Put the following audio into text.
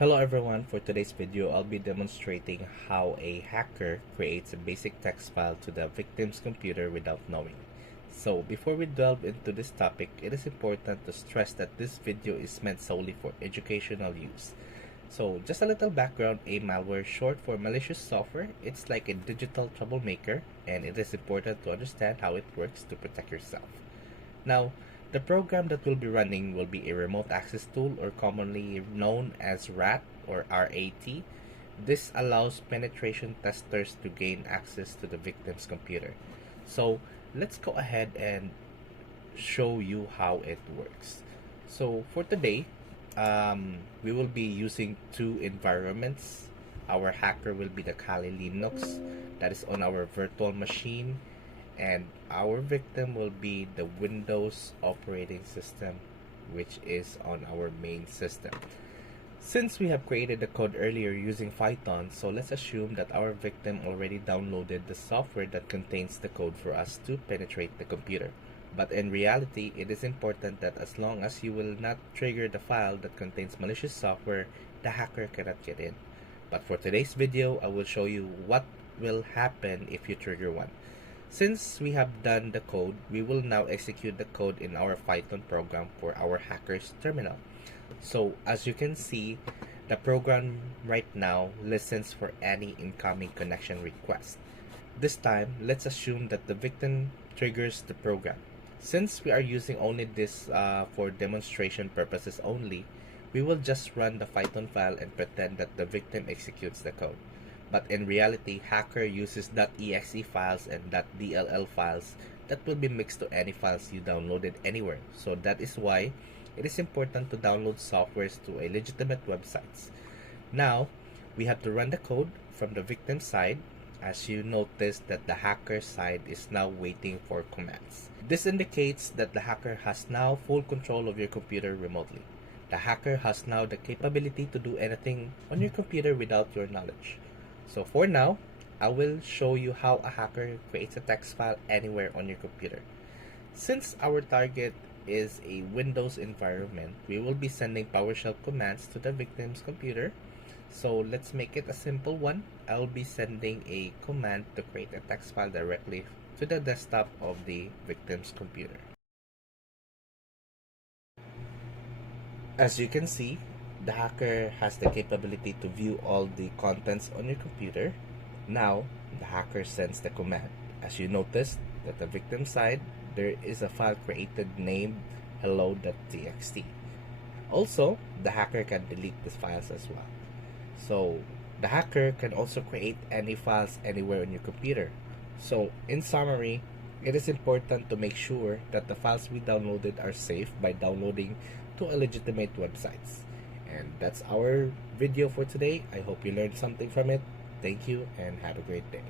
Hello everyone, for today's video I'll be demonstrating how a hacker creates a basic text file to the victim's computer without knowing. So before we delve into this topic, it is important to stress that this video is meant solely for educational use. So just a little background, a malware, short for malicious software, it's like a digital troublemaker, and it is important to understand how it works to protect yourself. Now, the program that will be running will be a remote access tool, or commonly known as RAT or RAT. This allows penetration testers to gain access to the victim's computer. So let's go ahead and show you how it works. So for today, we will be using two environments. Our hacker will be the Kali Linux that is on our virtual machine, and our victim will be the Windows operating system, which is on our main system. Since we have created the code earlier using Python, so let's assume that our victim already downloaded the software that contains the code for us to penetrate the computer. But in reality, it is important that as long as you will not trigger the file that contains malicious software, the hacker cannot get in. But for today's video, I will show you what will happen if you trigger one. Since we have done the code, we will now execute the code in our Python program for our hacker's terminal. So as you can see, the program right now listens for any incoming connection request. This time, let's assume that the victim triggers the program. Since we are using only this for demonstration purposes only, we will just run the Python file and pretend that the victim executes the code. But in reality, hacker uses .exe files and .dll files that will be mixed to any files you downloaded anywhere. So that is why it is important to download softwares to a legitimate websites. Now, we have to run the code from the victim side. As you notice that the hacker side is now waiting for commands. This indicates that the hacker has now full control of your computer remotely. The hacker has now the capability to do anything on your computer without your knowledge. So for now, I will show you how a hacker creates a text file anywhere on your computer. Since our target is a Windows environment, we will be sending PowerShell commands to the victim's computer. So let's make it a simple one. I'll be sending a command to create a text file directly to the desktop of the victim's computer. As you can see, the hacker has the capability to view all the contents on your computer. Now, the hacker sends the command. As you notice, that the victim side, there is a file created named hello.txt. Also, the hacker can delete these files as well. So, the hacker can also create any files anywhere on your computer. So, in summary, it is important to make sure that the files we downloaded are safe by downloading to a legitimate websites. And that's our video for today. I hope you learned something from it. Thank you and have a great day.